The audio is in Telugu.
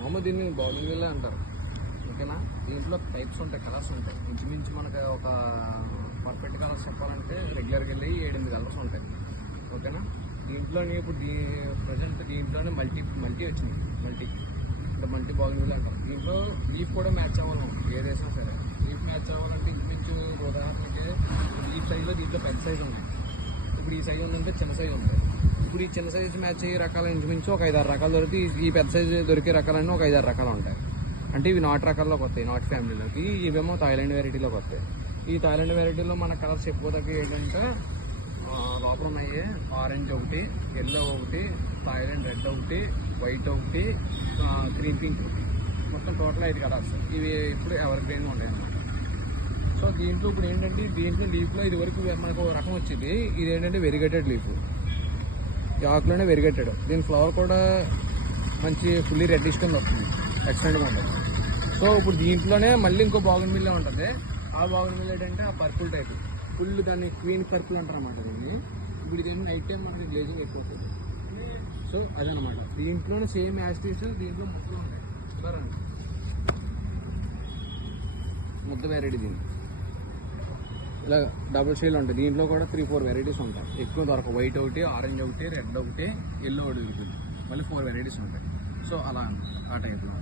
మామూలు దీన్ని బౌలింగ్ విల్లే అంటారు. ఓకేనా, దీంట్లో టైప్స్ ఉంటాయి, కలర్స్ ఉంటాయి. ఇంచుమించు మనకు ఒక పర్ఫెక్ట్ కలర్స్ చెప్పాలంటే రెగ్యులర్గా వెళ్ళి 7-8 కలర్స్ ఉంటాయి. ఓకేనా, దీంట్లోనే ఇప్పుడు ప్రజెంట్ దీంట్లోనే మల్టీ వచ్చింది. మల్టీ బౌలింగ్ విల్లే అంటారు. దీంట్లో లీఫ్ కూడా మ్యాచ్ అవ్వాలి. ఏదేసినా సరే లీఫ్ మ్యాచ్ అవ్వాలంటే ఇంచుమించు ఉదాహరణకి లీఫ్ సైజులో దీంట్లో పెద్ద సైజు ఉంది. ఇప్పుడు ఈ సైజు ఉందంటే చిన్న సైజు ఉంది. ఇప్పుడు ఈ చిన్న సైజు మ్యాచ్ అయ్యే రకాలు ఇంచుమించు ఒక 5-6 రకాలు దొరికి, ఈ పెద్ద సైజు దొరికే రకాలన్నీ ఒక 5-6 రకాలు ఉంటాయి. అంటే ఇవి నాట్ రకాల్లోకి వస్తాయి, నాట్ ఫ్యామిలీలోకి. ఇవేమో థాయిలాండ్ వెరైటీలోకి వస్తాయి. ఈ థాయిలాండ్ వెరైటీలో మన కలర్స్ ఎక్కువ తగ్గ ఏంటంటే లోపల ఉన్నాయి ఆరెంజ్ ఒకటి, ఎల్లో ఒకటి, థాయిలాండ్ రెడ్ ఒకటి, వైట్ ఒకటి, గ్రీన్ పింక్, మొత్తం టోటల్ 5 కలర్స్. ఇవి ఇప్పుడు ఎవర్ గ్రీన్ ఉంటాయి అన్నమాట. సో దీంట్లో ఇప్పుడు ఏంటంటే దీంట్లో లీఫ్లో ఇది వరకు మనకు రకం వచ్చింది. ఇది ఏంటంటే వెరిగేటెడ్ లీఫ్, ఈ ఆకులోనే వెరిగేటెడ్. దీని ఫ్లవర్ కూడా మంచి ఫుల్లీ రెడ్డిష్ కింద వస్తుంది, ఎక్సలెంట్గా ఉంటుంది. సో ఇప్పుడు దీంట్లోనే మళ్ళీ ఇంకో బాగున్ మిల్లే ఉంటుంది. ఆ బాగున్ మిల్ ఏంటంటే ఆ పర్పుల్ టైప్, ఫుల్ దాన్ని క్వీన్ పర్పుల్ అంటారు అన్నమాట దీన్ని. ఇప్పుడు ఇదేమో నైట్ టైం మనకి గ్లేజింగ్ ఎక్కువ ఉంటుంది. సో అదనమాట. దీంట్లోనే సేమ్ యాస్టీస్ దీంట్లో ముద్దలు ఉంటాయి. చూడాలండి, ముద్ద వెరైటీ దీన్ని ఇలా డబుల్ షేల్ ఉంటాయి. దీంట్లో కూడా 3-4 వెరైటీస్ ఉంటాయి. ఎక్కువ దొరక వైట్ ఒకటి, ఆరెంజ్ ఒకటి, రెడ్ ఒకటి, ఎల్లో ఒకటి దొరుకుతుంది. మళ్ళీ 4 వెరైటీస్ ఉంటాయి. సో అలా ఆ టైప్లో